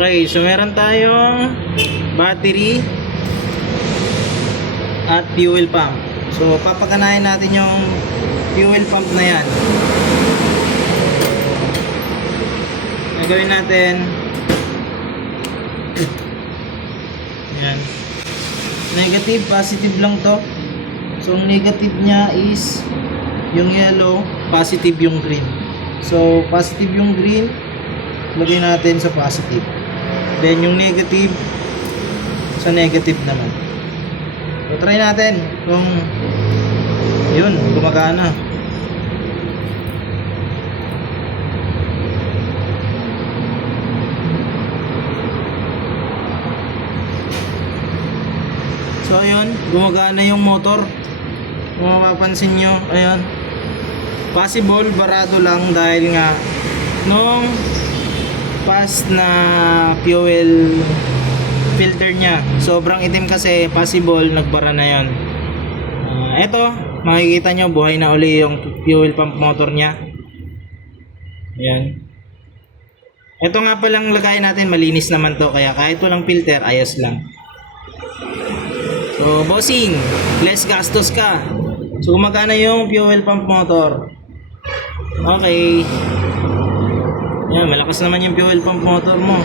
Okay, so meron tayong battery at fuel pump. So papaganahin natin yung fuel pump na yan. Gagawin natin yan. Negative, positive lang to. So ang negative niya is yung yellow, positive yung green. So positive yung green, lagay natin sa positive. Then yung negative sa negative naman. So try natin kung yun, gumagana. So ayun, gumagana yung motor. Kung mapapansin nyo, ayun, possible barado lang dahil nga nung past na fuel filter nya sobrang itim, kasi possible nagbara na yon. Eto, makikita nyo buhay na uli yung fuel pump motor nya. Ayan. Eto nga palang lagay natin, malinis naman to, kaya kahit walang filter ayos lang. So bossing, less gastos ka. So gumagana yung fuel pump motor. Okay. Yan, malakas naman yung fuel pump motor mo.